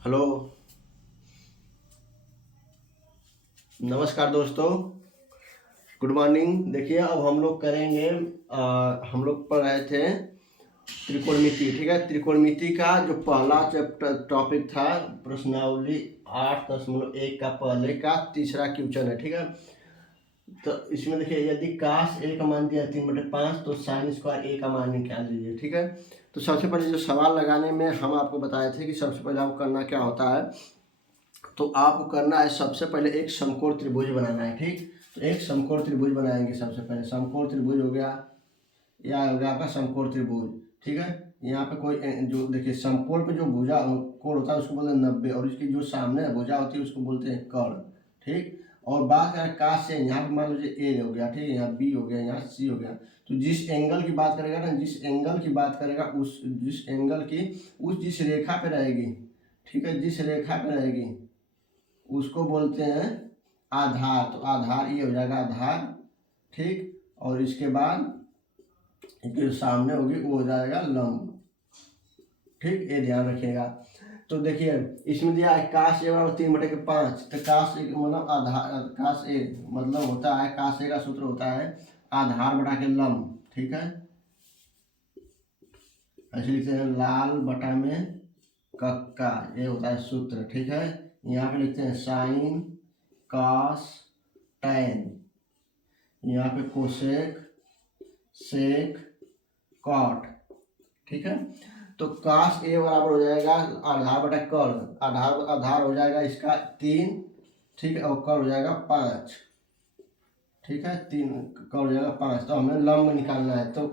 Hello, नमस्कार दोस्तों, good morning. देखिए अब हम लोग करेंगे हम लोग पढ़ रहे थे त्रिकोणमिति। ठीक है, त्रिकोणमिति का जो पहला चैप्टर टॉपिक था प्रश्नावली 8.1 का पहले का तीसरा क्वेश्चन है। ठीक है, तो इसमें देखिए यदि काश ए का मान दिया 3/5 तो साइन स्क्वायर ए का मान निकाल लीजिए। ठीक है, तो सबसे पहले जो सवाल लगाने में हम आपको बताए थे कि सबसे पहले आपको करना क्या होता है, तो आपको करना है सबसे पहले एक समकोण त्रिभुज बनाना है। ठीक, तो एक समकोण त्रिभुज बनाएंगे। सबसे पहले समकोण त्रिभुज हो गया, या हो गया आपका समकोण त्रिभुज। ठीक है, यहाँ पे कोई जो देखिए समकोण पे जो भुजा कोण होता है उसको बोलते हैं 90, और इसकी जो सामने भुजा होती है उसको बोलते हैं कर्ण। ठीक, और बात करें काश से, यहाँ पे मान लीजिए ए हो गया, ठीक है, यहाँ बी हो गया, यहाँ सी हो गया। तो जिस एंगल की बात करेगा ना, जिस एंगल की बात करेगा उस जिस एंगल की जिस रेखा पे रहेगी, ठीक है, जिस रेखा पे रहेगी उसको बोलते हैं आधार। तो आधार ये हो जाएगा आधार। ठीक, और इसके बाद जो सामने होगी वो हो जाएगा लंब। ठीक, ये ध्यान रखिएगा। तो देखिए इसमें दिया है काश ए बराबर 3/5। तो काश ए मतलब आधार, काश ए मतलब होता है, काश ए का सूत्र होता है आधार बटा के लंब। ठीक है, ऐसे लिखते हैं लाल बटा में कक्का, ये होता है सूत्र। ठीक है, यहाँ पे लिखते हैं साइन कॉस टैन, यहाँ पे कोसेक सेक कॉट। ठीक है, तो काश ए बराबर हो जाएगा आधार बटा कर्ण, आधार आधार हो जाएगा इसका 3। ठीक है, और कर्ण हो जाएगा 5। ठीक है, 3 कर्ण हो जाएगा 5। तो हमें लंब निकालना है। तो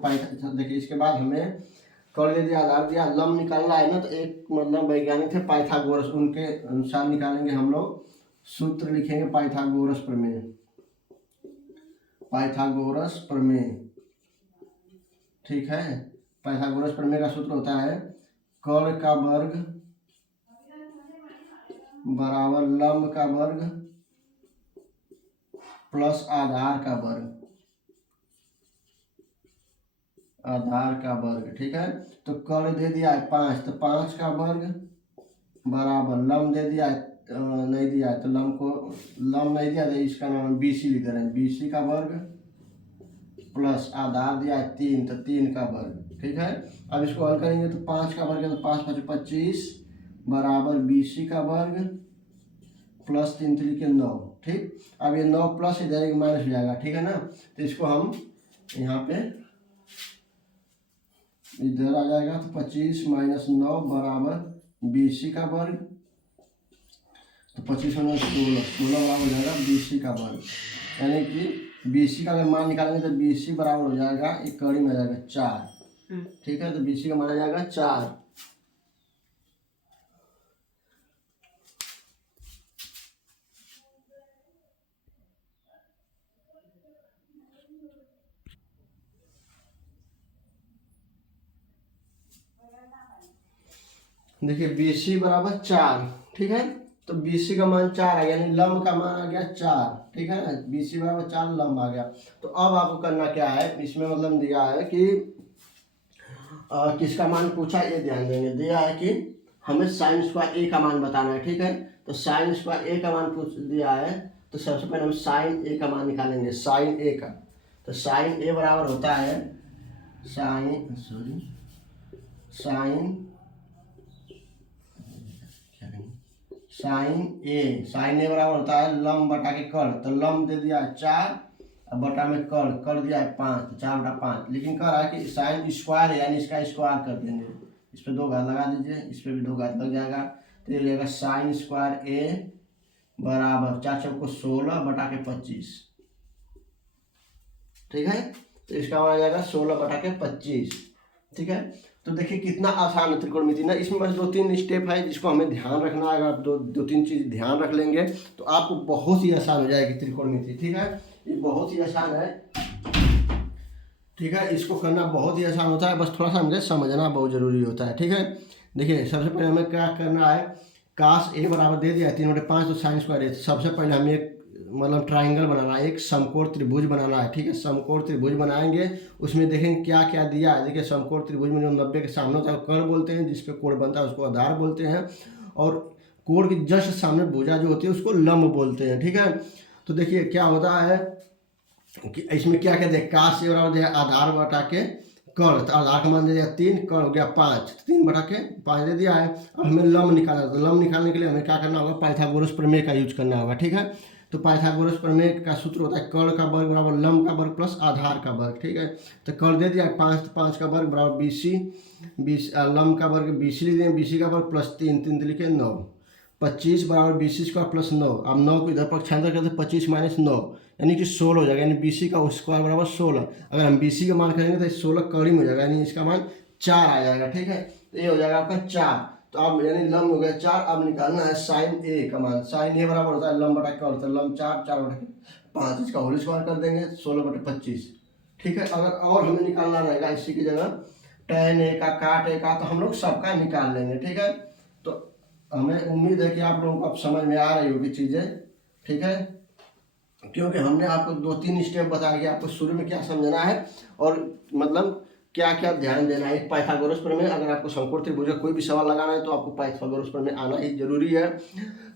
देखिए इसके बाद हमें कर्ण दे दिया, आधार दिया, लंब निकालना है ना। तो एक मतलब वैज्ञानिक थे पाइथागोरस, उनके अनुसार निकालेंगे हम लोग। सूत्र लिखेंगे पाइथागोरस प्रमेय, पाइथागोरस प्रमेय। ठीक है, पाइथागोरस प्रमेय का सूत्र होता है कर्ण का वर्ग बराबर लंब का वर्ग प्लस आधार का वर्ग, आधार का वर्ग। ठीक है, तो कर्ण दे दिया है 5, तो 5 का वर्ग बराबर लंब दे दिया है नहीं दिया है, तो लंब नहीं दिया तो इसका नाम बीसी लिख रहे हैं, बीसी का वर्ग प्लस आधार दिया है 3, तो 3 का वर्ग। ठीक है, अब इसको हल करेंगे तो 5 का वर्ग है तो 5 5 25 बराबर बीसी का वर्ग प्लस 3 3 के 9। ठीक, अब ये 9 प्लस इधर माइनस हो जाएगा। ठीक है ना, तो इसको हम यहाँ पे इधर आ जाएगा, तो 25 - 9 बराबर बीसी का वर्ग, तो 25 - 9 16 बराबर हो जाएगा बीसी का वर्ग। यानी कि बीसी का अगर मान निकालेंगे तो बीसी बराबर हो जाएगा, एक कड़ी में आ जाएगा 4। ठीक है, तो बीसी का मान आ जाएगा 4। देखिए बीसी बराबर 4। ठीक है, तो बीसी का मान 4 आ गया, यानी लंब का मान आ गया 4। ठीक है ना, बीसी बराबर 4 लंब आ गया। तो अब आपको करना क्या है, इसमें मतलब दिया है कि किसका मान पूछा, ये ध्यान देंगे। दिया है कि हमें साइन स्क्वायर ए का मान बताना है। ठीक है, तो साइन स्क्वायर ए का मान पूछ दिया है, तो सबसे पहले हम साइन ए का मान निकालेंगे, साइन ए का। तो साइन ए बराबर होता है साइन साइन ए बराबर होता है लंब बटा के कर्ण। तो लंब दे दिया है 4, अब बटा में कर्ण, कर दिया है 5, तो 4/5। लेकिन कह रहा है कि साइन स्क्वायर है, यानी इसका स्क्वायर कर देंगे। इस पर 2 घात लगा दीजिए, इस पर भी 2 घात लग जाएगा, तो ये हो जाएगा साइन स्क्वायर ए बराबर 4 चौको 16 बटा के 25। ठीक है, तो इसका मान आ जाएगा 16 बटा के 25। ठीक है, तो देखिए कितना आसान है त्रिकोणमिति ना। इसमें बस 2-3 स्टेप है जिसको हमें ध्यान रखना है। अगर आप 2-3 चीज़ ध्यान रख लेंगे तो आपको बहुत ही आसान हो जाएगी त्रिकोणमिति। ठीक है, ये बहुत ही आसान है। ठीक है, इसको करना बहुत ही आसान होता है, बस थोड़ा सा मुझे समझना बहुत ज़रूरी होता है। ठीक है, देखिए सबसे पहले हमें क्या करना है, काश ए बराबर दे दिया 3/5, तो साइन स्क्वायर ए। सबसे पहले हमें एक मतलब ट्राइंगल बनाना है, एक समकोण त्रिभुज बनाना है। ठीक है, समकोण त्रिभुज बनाएंगे, उसमें देखेंगे क्या क्या दिया है। देखिए समकोण त्रिभुज में जो 90 के सामने होता है कर्ण बोलते हैं, जिस पे कोण बनता है उसको आधार बोलते हैं। और कोण के जस्ट सामने भुजा जो होती है उसको लंब बोलते हैं, ठीक है। तो देखिए क्या होता है कि इसमें क्या कहते हैं, काश ये बराबर है आधार बटा के कर्ण, तो आधार का मान दे दिया 3, कर्ण हो गया 5, 3 बटा के 5 दे दिया है। अब हमें लंब निकालना है, तो लंब निकालने के लिए हमें क्या करना होगा, पाइथागोरस प्रमेय का यूज करना होगा, ठीक है। तो पाइथागोरस प्रमेय का सूत्र होता है कर्ण का वर्ग बराबर लंब का वर्ग प्लस आधार का वर्ग, ठीक है। तो कर्ण दे दिया 5, तो 5 का वर्ग बराबर 20, लंब का वर्ग 20 ले दिए, 20 का वर्ग प्लस 3, 3 लिखे 9, 25 बराबर 20 स्क्वायर प्लस 9। अब 9 को इधर पक्षांतर करते 25 माइनस 9 यानी कि 16 हो जाएगा, यानी 20 का स्क्वायर बराबर 16। अगर हम 20 का मान करेंगे तो 16 कड़ी में हो जाएगा, यानी इसका मान 4 आ जाएगा, ठीक है। तो ये हो जाएगा आपका 4। तो अब यानी लंब हो गया 4। अब निकालना है साइन ए का मान। साइन ए बराबर होता है लंब बटा कर्ण, तो लंब 4, 4 बटा 5, इसका होल स्क्वायर कर देंगे 16 बटे 25, ठीक है। अगर और हमें निकालना रहेगा इसी की जगह tan ए का काट ए का, तो हम लोग सबका निकाल लेंगे, ठीक है। तो हमें उम्मीद है कि आप लोगों को अब समझ में आ रही होगी चीज़ें, ठीक है, क्योंकि हमने आपको 2-3 स्टेप बताया कि आपको शुरू में क्या समझना है और मतलब क्या क्या ध्यान देना है। एक पाइथागोरस प्रमेय, अगर आपको समकोण त्रिभुज का कोई भी सवाल लगाना है तो आपको पाइथागोरस प्रमेय आना ही जरूरी है।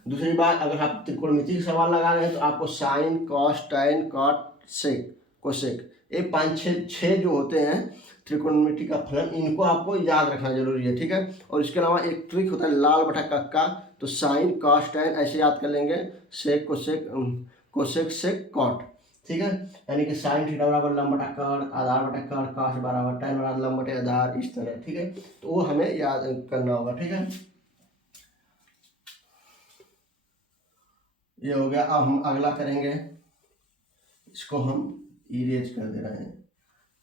दूसरी बात, अगर आप त्रिकोणमिति के सवाल लगा रहे हैं तो आपको साइन, कॉस, टैन, कॉट, सेक, कोसेक, ये 5-6 जो होते हैं त्रिकोणमिति का फलन, इनको आपको याद रखना जरूरी है, ठीक है। और इसके अलावा एक ट्रिक होता है लाल बटा कक्का, तो साइन, कॉस, टैन ऐसे याद कर लेंगे, सेक, कोसेक, कोसेक, सेक, कॉट, ठीक है। यानी कि साइन थीटा बराबर लंब बटा कर्ण, आधार बटा कर्ण, कॉस बराबर टैन बराबर लंब बटे आधार, इस तरह, ठीक है। तो वो हमें याद करना होगा, ठीक है। ये हो गया। अब हम अगला करेंगे, इसको हम इरेज कर दे रहे हैं,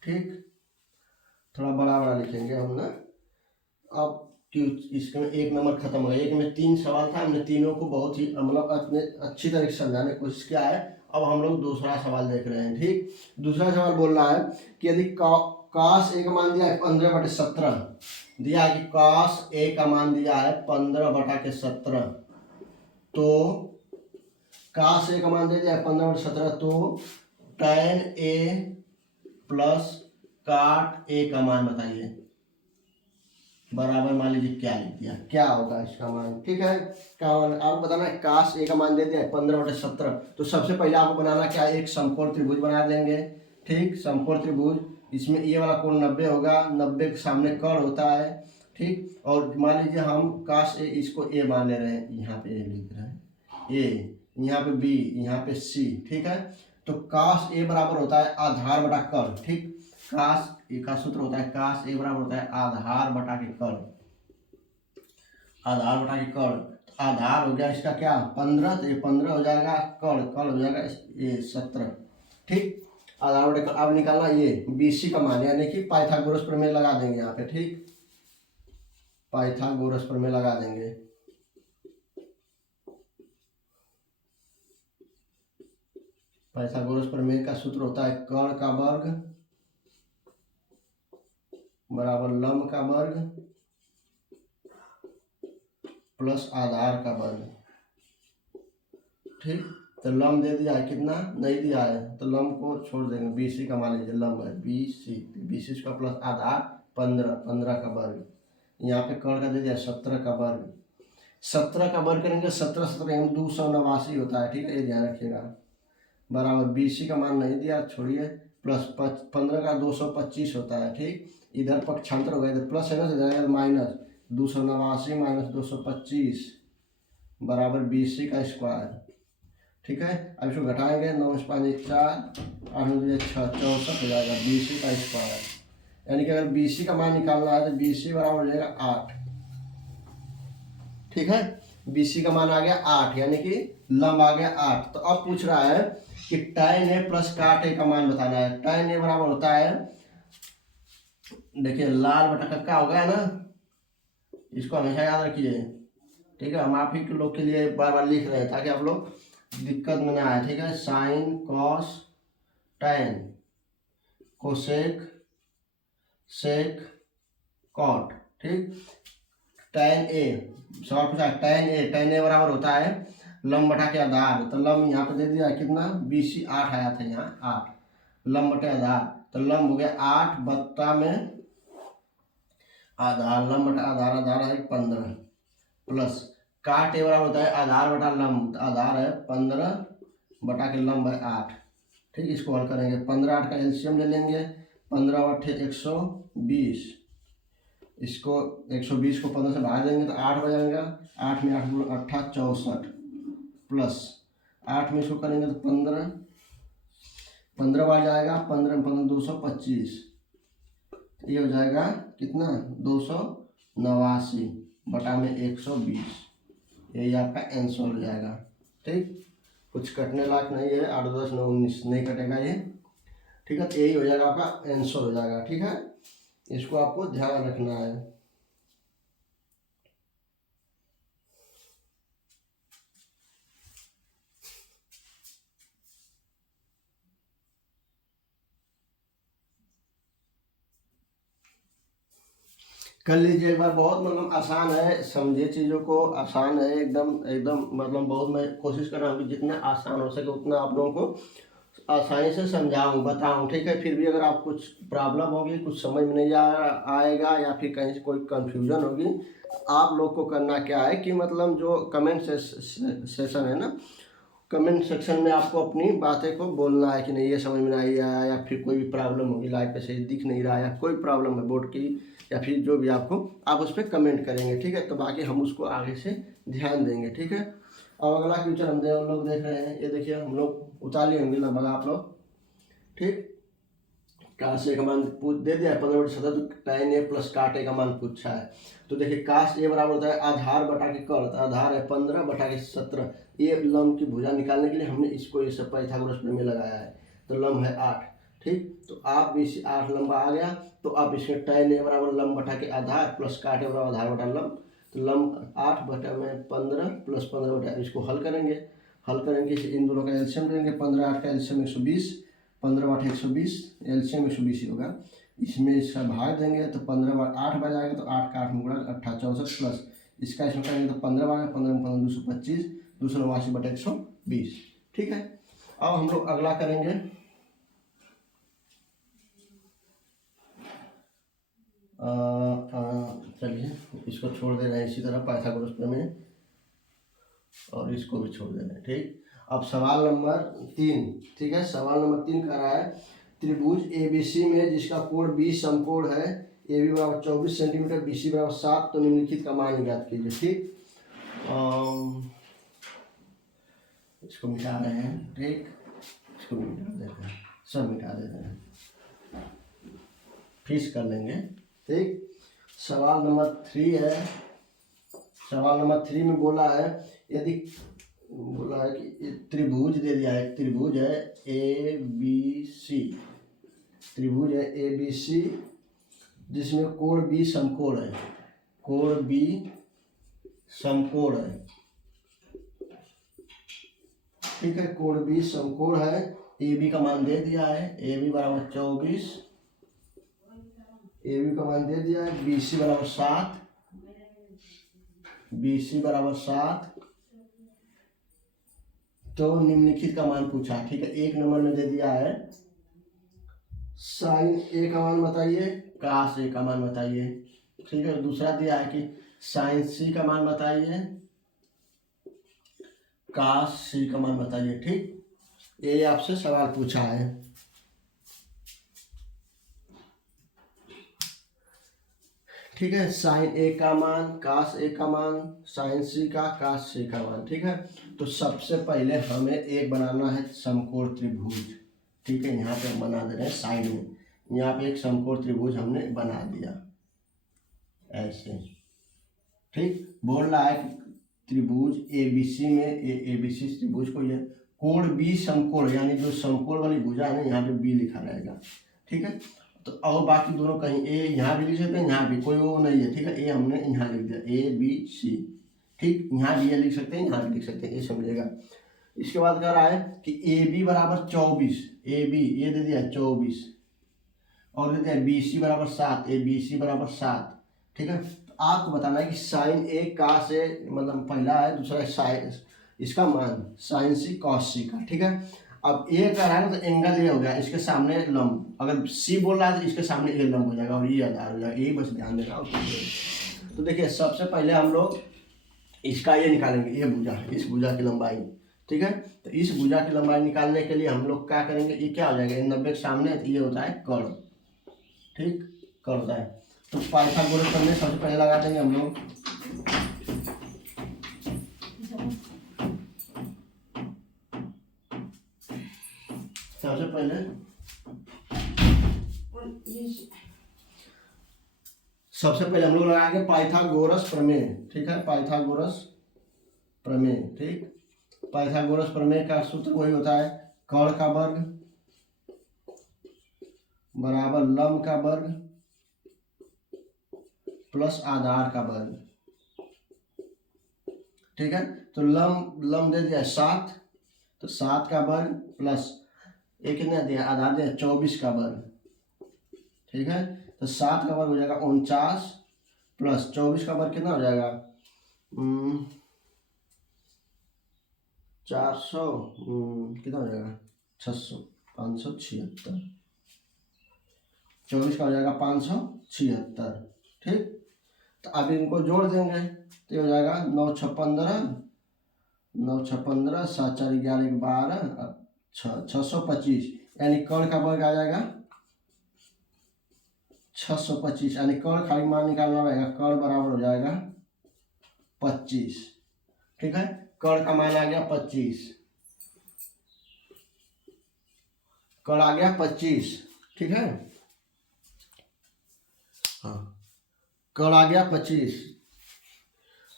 ठीक, थोड़ा बड़ा बड़ा लिखेंगे हम ना। अब इसमें 1 नंबर खत्म हो गया। एक में 3 सवाल था, हमने तीनों को बहुत ही मतलब अपने अच्छी तरह से समझाने की कोशिश किया है। अब हम लोग दूसरा सवाल देख रहे हैं, ठीक। दूसरा सवाल बोल रहा है कि यदि cos ए का मान दिया है 15/17, दिया है कि cos ए का मान दिया है 15/17, तो cos ए का मान दे दिया है 15/17, तो tan ए प्लस काट ए का मान बताइए, बराबर मान लीजिए क्या लिख दिया, क्या होगा इसका मान, ठीक है। क्या मान आपको बताना है, काश ए का मान दे दिया है 15/17, तो सबसे पहले आपको बनाना क्या है, एक समकोण त्रिभुज बना देंगे, ठीक। समकोण त्रिभुज, इसमें ये वाला कोण 90 होगा, 90 के सामने कर्ण होता है, ठीक। और मान लीजिए हम काश ए इसको ए मान ले रहे हैं, यहाँ पे ए लिख रहे हैं, ए यहाँ पे बी, यहाँ पे सी, ठीक है। तो काश ए बराबर होता है आधार बटा कर्ण, ठीक। काश ए का सूत्र होता है काश ए बराबर होता है आधार बटा के कर्ण, आधार बटा के कर्ण। आधार हो गया इसका क्या 15, तो ये 15 हो जाएगा, कर्ण कर्ण हो जाएगा ये 17, ठीक। आधार बटा कर्ण। अब निकालना ये BC का मान, यानी कि पाइथागोरस प्रमेय लगा देंगे यहाँ पे, ठीक, पाइथागोरस प्रमेय लगा देंगे। पाइथागोरस प्रमेय का सूत्र होता है कर्ण का वर्ग बराबर लंब का वर्ग प्लस आधार का वर्ग, ठीक। तो लंब दे दिया है, कितना नहीं दिया है, तो लंब को छोड़ देंगे, BC का मान लीजिए लंब है BC का प्लस आधार 15 का वर्ग, यहाँ पे कर्ण का दे दिया 17 का वर्ग, 17 का वर्ग करेंगे, 17 17 289 होता है, ठीक है, ये ध्यान रखिएगा, बराबर BC का मान नहीं दिया, छोड़िए, प्लस 15 का 225 होता है, ठीक। इधर पक्षांतर हो गया, इधर प्लस है ना, इधर माइनस, 289 माइनस 225 बराबर BC का स्क्वायर, ठीक है। अब इसको घटाएंगे, 9 5 4 8 6 64 हो जाएगा BC का स्क्वायर, यानी कि अगर BC का मान निकालना है तो BC बराबर हो जाएगा 8, ठीक है। BC का मान आ गया 8, यानी कि लंब आ गया 8। तो अब पूछ रहा है कि tan ए प्लस काट ए का मान बताना है। tan ए बराबर होता है, देखिए लाल बटा कक्का हो गया ना, इसको हमेशा याद रखिए, ठीक है। हम आप ही के लोग के लिए बार बार लिख रहे हैं ताकि आप लोग दिक्कत में ना आए, ठीक है। साइन, कॉस, टैन, कोसेक, सेक, कॉट, ठीक। टैन ए सवाल पूछा, टैन ए बराबर होता है लंब बटा के आधार, तो लंब यहाँ पे दे दिया कितना BC 8 आया था, यहाँ 8 लंब बटे आधार, तो लंब हो गया 8 बट्टा में आधार, लंब बटा आधार, आधार है 15 प्लस काट ए बराबर होता है आधार बटा लंब, आधार है 15 बटा के लंब है 8। ठीक, इसको हल करेंगे, 15 8 का एलसीएम ले लेंगे, 15 8 120, इसको 120 को 15 से भाग देंगे तो 8 बजाएगा, 8 में 8 8 64 प्लस 8 में इसको करेंगे तो 15 बार जाएगा, 15 में 15 225, ये हो जाएगा कितना 289 बटा में 120, यही आपका आंसर हो जाएगा। ठीक, कुछ कटने लायक नहीं है, 8 10 9 19 नहीं कटेगा ये। ठीक है, तो यही हो जाएगा आपका आंसर हो जाएगा। ठीक है, इसको आपको ध्यान रखना है। कर लीजिए एक बार, बहुत मतलब आसान है, समझे चीज़ों को, आसान है एकदम एकदम, मतलब बहुत मैं कोशिश कर रहा हूँ कि जितना आसान हो सके उतना आप लोगों को आसानी से समझाऊँ बताऊँ। ठीक है, फिर भी अगर आप कुछ प्रॉब्लम होगी, कुछ समझ में नहीं आएगा या फिर कहीं से कोई कन्फ्यूजन होगी, आप लोग को करना क्या है कि मतलब जो कमेंट सेशन है ना, कमेंट सेक्शन में आपको अपनी बातें को बोलना है कि नहीं ये समझ में नहीं आया, या फिर कोई भी प्रॉब्लम होगी, लाइव पे सही दिख नहीं रहा, या कोई प्रॉब्लम है बोर्ड की, या फिर जो भी आपको, आप उस पर कमेंट करेंगे। ठीक है, तो बाकी हम उसको आगे से ध्यान देंगे। ठीक है, अब अगला फ्यूचर हम लोग देख रहे हैं, ये देखिए हम लोग उतार लिए होंगे लगभग आप लोग। ठीक, काश ए का मान पूछ दे दिया है 15/17, तो tan a प्लस काट ए का मान पूछा है। तो देखिए काश ए बराबर होता है आधार बटा के कर, आधार है 15 बटा के 17, ये लंब की भुजा निकालने के लिए हमने इसको ये सब पाइथागोरस प्रमेय लगाया है। तो लंब है 8। ठीक, तो आप भी 8 लंबा आ गया, तो आप इसमें tan a बराबर लंब बटा के आधार प्लस काट ए बराबर आधार बटा लंब, तो लंब 8 बटा में 15 प्लस 15 बटा, इसको हल करेंगे, इन दोनों का एलसीएम लेंगे, 15 8 का एलसीएम 120, 15 8 120, एलसीएम 120 ही होगा, इसमें इसका भाग देंगे तो 15 बार 8 बार जाएगा, तो 8 का 8 में गुणा 8 64 प्लस इसका इसमें करेंगे तो 15 बार 15 में 15 225, 289 बटा 120। ठीक है, अब हम लोग अगला करेंगे, चलिए इसको छोड़ दे रहे हैं इसी तरह पाइथागोरस प्रमेय, और इसको भी छोड़ दे रहे हैं। ठीक, अब सवाल नंबर 3। ठीक है, सवाल नंबर 3 कह रहा है त्रिभुज ABC में जिसका कोण 20 समकोण है, AB बराबर 24 सेंटीमीटर, BC बराबर 7, तो निम्नलिखित का मान ज्ञात कीजिए। ठीक, इसको मिटा रहे हैं। ठीक, इसको मिटा देते हैं, सब मिटा देते हैं, फिर कर लेंगे। ठीक, सवाल नंबर 3 है, सवाल नंबर 3 में बोला है यदि बोला है कि त्रिभुज दे दिया है, त्रिभुज है ABC, त्रिभुज है ABC जिसमें कोण B समकोण है, कोण B समकोण है। ठीक है, कोण B समकोण है, AB का मान दे दिया है, AB बराबर 24, AB का मान दे दिया है, BC बराबर 7, BC बराबर 7, तो निम्नलिखित का मान पूछा। ठीक है, 1 नंबर में दे दिया है साइन ए का मान बताइए, कास ए का मान बताइए। ठीक है, दूसरा दिया है कि साइन सी का मान बताइए, कास सी का मान बताइए। ठीक, ये आपसे सवाल पूछा है। ठीक है, साइन ए का मान, कास ए का मान, साइन सी का, कास सी का मान। ठीक है, तो सबसे पहले हमें एक बनाना है समकोण त्रिभुज। ठीक है, यहाँ पे हम बना दे रहे हैं साइड में, यहाँ पे एक समकोण त्रिभुज हमने बना दिया ऐसे। ठीक, बोल रहा है त्रिभुज ABC में ABC त्रिभुज को, यह कोण B समकोण, यानी जो समकोण वाली भुजा है ना, यहाँ पे B लिखा रहेगा। ठीक है, तो और बाकी दोनों कहीं ए यहाँ भी लिख सकते हैं, यहाँ भी, कोई वो नहीं है। ठीक है, ए हमने यहाँ लिख दिया ABC। ठीक, यहाँ भी लिख सकते हैं, यहाँ भी लिख सकते हैं, ये समझेगा। इसके बाद कह रहा है कि AB बराबर 24, AB ये दे दिया 24, और दे दिया BC बराबर 7, ABC बराबर 7। ठीक है, तो आपको बताना है कि साइन ए कास ए, मतलब पहला है, दूसरा है साइन, इसका मान साइन सी कॉस सी का। ठीक है, अब ए कर रहा है तो एंगल ये हो गया, इसके सामने लंब, अगर सी बोल रहा है तो इसके सामने ए लंब हो जाएगा, और ये आधार हो जाएगा, यही बस ध्यान देना। तो देखिए सबसे पहले हम लोग इसका ये निकालेंगे, ये भुजा, इस भुजा की लंबाई, ठीक है। तो इस भुजा की लंबाई निकालने के लिए हम लोग क्या करेंगे, ये क्या हो जाएगा, 90 के सामने ये होता है कर्ण, ठीक, कर्ण होता है। तो पाइथागोरस प्रमेय सबसे पहले लगा देंगे हम लोग। सबसे पहले हम लोग लगाएंगे पाइथागोरस प्रमेय, ठीक है, पाइथागोरस प्रमेय, ठीक। पाइथागोरस प्रमेय का सूत्र वही होता है, कर्ण का वर्ग बराबर लंब का वर्ग प्लस आधार का वर्ग, ठीक है। तो लंब दे दिया 7, तो 7 का वर्ग प्लस एक कितना दिया, आधार दिया 24 का वर्ग, ठीक है। तो 7 का वर्ग हो जाएगा 49 प्लस 24 का वर्ग कितना हो जाएगा 400, कितना हो जाएगा 600, 576, 24 का हो जाएगा 576, ठीक। तो अब इनको जोड़ देंगे तो ये हो जाएगा 9 6 15, 9 6 15, 7 4 11 12, 625, यानी कर्ण का वर्ग आ जाएगा 625, यानी कर्ण खाली मान निकालना रहेगा, कर्ण बराबर हो जाएगा 25, ठीक है। कर्ण का मान आ गया 25, कर्ण आ गया 25, ठीक है, हाँ, कर्ण आ गया 25,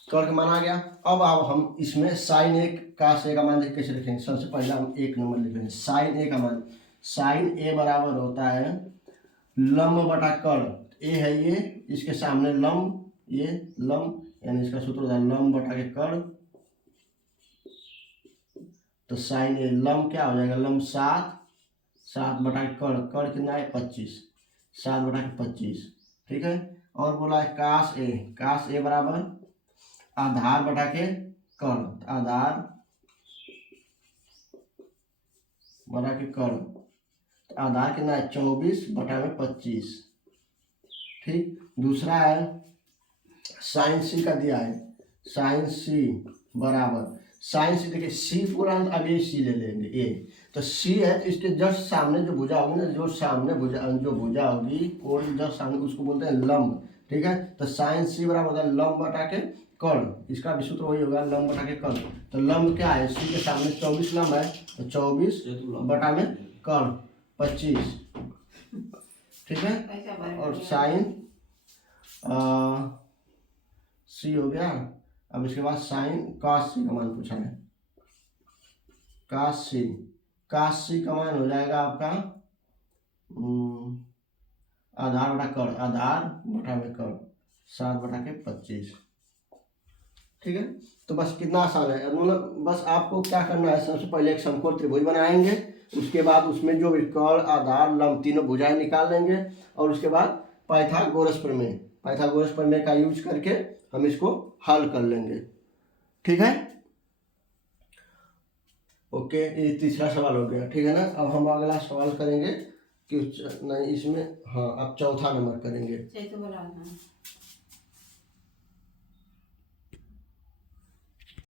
कर्ण का मान आ गया। अब हम इसमें साइन ए cos ए का मान कैसे लिखेंगे, सबसे पहले हम 1 नंबर लिखेंगे, साइन ए का मान, साइन ए बराबर होता है लंब बटा कर्ण, ए है ये, इसके सामने लंब, ये लंब, यानी इसका सूत्र होता है लंब बटा के कर्ण। तो साइन ए लंब क्या हो जाएगा, लंब 7, 7 बटा के कर्ण, कर्ण कितना है 25, 7 बटा के 25, ठीक है। और बोला है काश ए बराबर आधार बटा के कर्ण, आधार बटा के कर्ण, तो आधार कितना है 24 बटा में 25, ठीक। दूसरा है साइन सी का दिया है, साइन सी बराबर, साइन सी देखिए सी पूरा अभी सी ले लेंगे, ए तो सी है, तो इसके जस्ट सामने जो भुजा होगी ना, जो सामने जो भुजा होगी और जस्ट सामने, उसको बोलते हैं लंब, ठीक है। तो साइन सी बराबर होता है लंब बटा के कर्ण, इसका भी सूत्र वही होगा लंब बटा के कर्ण। तो लंब क्या है, सी के सामने 24 लंब है, तो 24 बटा में कर्ण 25, ठीक है। और साइन सी हो गया। अब इसके बाद साइन काश सी का मान पूछा है, काश सी का मान हो जाएगा आपका आधार बटा कर्ण, आधार बटा में कर्ण 7 बटा के 25, ठीक है। तो बस कितना आसान है, मतलब बस आपको क्या करना है, सबसे पहले एक समकोण त्रिभुज बनाएंगे, उसके बाद उसमें जो भी कर्ण आधार लंब तीनों भुजाएं निकाल लेंगे, और उसके बाद पाइथागोरस प्रमेय का यूज करके हम इसको हल कर लेंगे, ठीक है। ओके, ये तीसरा सवाल हो गया, ठीक है ना। अब हम अगला सवाल करेंगे कि नहीं इसमें, हाँ अब चौथा नंबर करेंगे।